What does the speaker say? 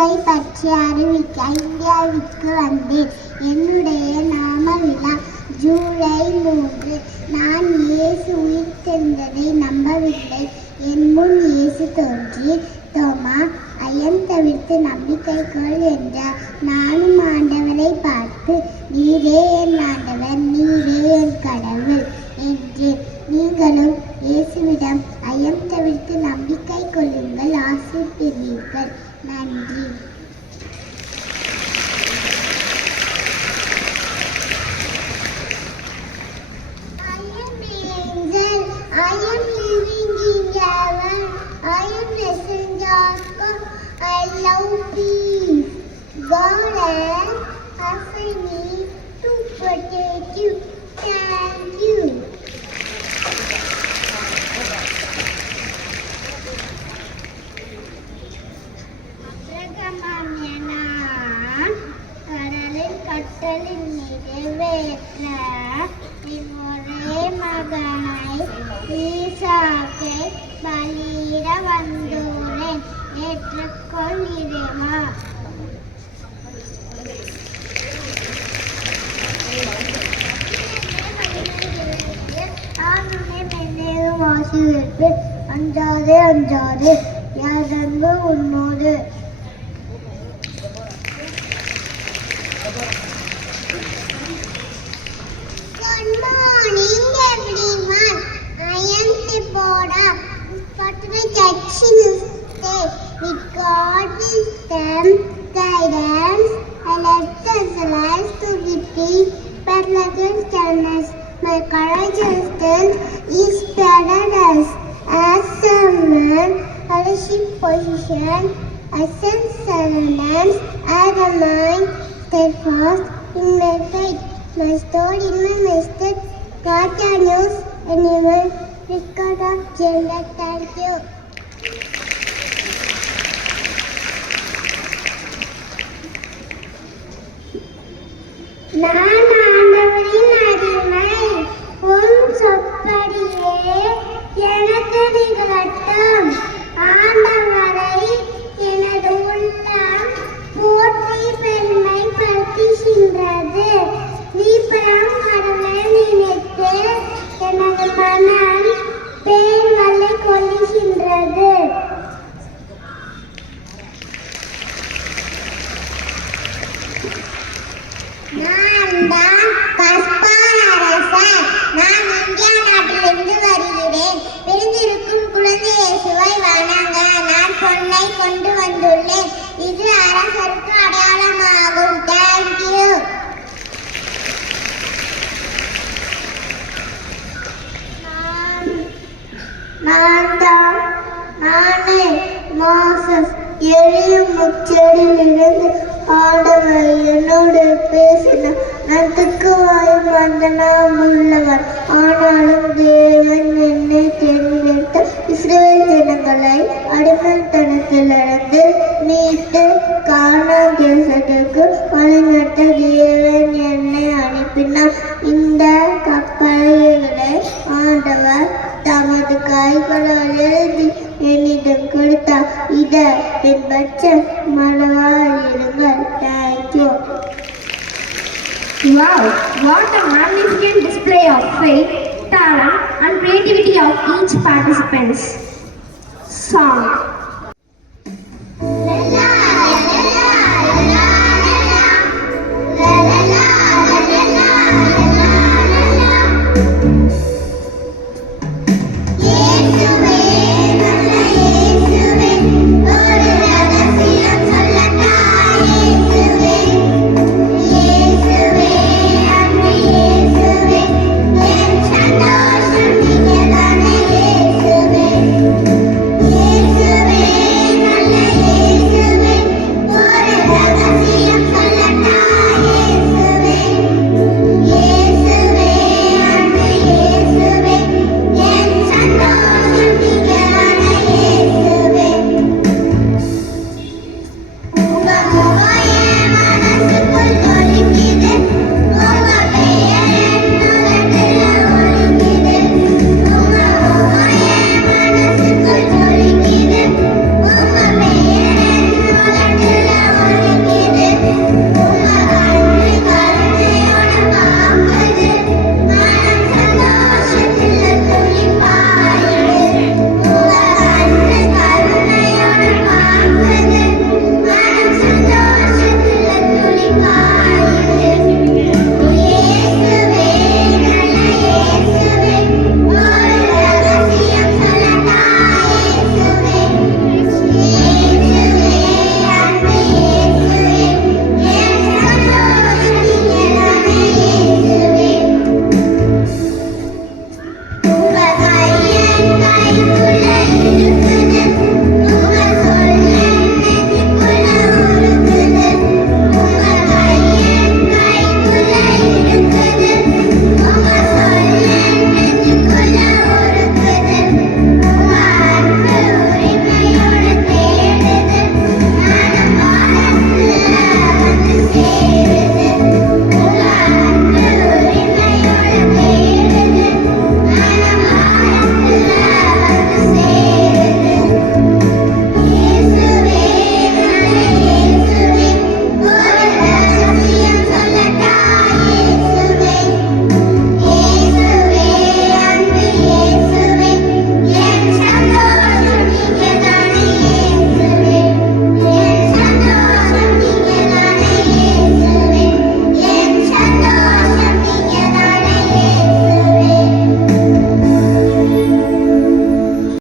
இயேசுவை பற்றி அறிவிக்க இந்தியாவிற்கு வந்தேன். என்னுடைய நாம விழா ஜூலை 3. நான் இயேசு உயிர்த்தெழுந்ததை நம்பவில்லை. என் முன் இயேசு தோன்றி, தோமா, ஐயம் தவிர்த்து நம்பிக்கை கொள் என்றார். நானும் ஆண்டவரை பார்த்து, நீரே என் ஆண்டவர், நீரே என் கடவுள் என்றேன். நீங்களும் இயேசுவிடம் ஐயம் தவிர்த்து நம்பிக்கை கொள்ளுங்கள், ஆசீர் பெறுவீர்கள். நன்றி. I am living in heaven. I am messenger of God. I love peace. God has asked me to protect you. Thank you. கடலின் கட்டளின் நிறைவேற்ற ஒரே மகனை ஈசாக்கை பலியிட வந்தோரேன். ஏற்றுக்கொள் இறைவா. அஞ்சாதே அஞ்சாதே, யாரங்கு உன்னோடு. Good morning everyone. I am Deborah. Got to the church today. With God's wisdom, guidance, I led us lives to repeat, but like us, my courage is better as someone fellowship position. I sense silence, I remain steadfast in my faith. My story in my mistake, God can use anyone. Record of gender. Thank you. நான் ஆண்டவரின் அடிமை, உன் சொற்படியே எனக்கு நிகழட்டும். ஆண்டவரை எனது உள்ளம் போற்றி பெருமைப்படுத்துகின்றது. நீபரம் கடவுளை நினைத்து எனது மனம் பேர்வலை கொள்ளுகின்றது. நான் தான் கஸ்பார் அரசன். நான் இந்தியா நாட்டிலிருந்து வருகிறேன். பிறந்திருக்கும் குழந்தை இயேசுவை வணங்க நான் பொன்னை கொண்டு வந்துள்ளேன். இது அரசருக்கு அடையாளமாகும். தேங்க்யூ. நானே மோசஸ். எரியும் முச்செடியிலிருந்து ஆண்டவர் என்னோடு பேசினார். நான் திக்குவாயும் வந்தனம் உள்ளவர். ஆனாலும் தேவன் என்னை தேர்ந்தெடுத்த இஸ்ரவேல் ஜனங்களை அடிமைத்தனத்திலிருந்து மீட்டு கானான் தேசத்திற்கு வழிநடத்த தேவன் என்னை அனுப்பினார். இந்த கப்பல்களை ஆண்டவர் தமது கைகளால் எழுதி என்னிடம் கொடுத்தார். இதை பின்பற்ற மனவாயிருங்கள். Thank you. Wow, what a magnificent display of faith, talent and creativity of each participant. Song.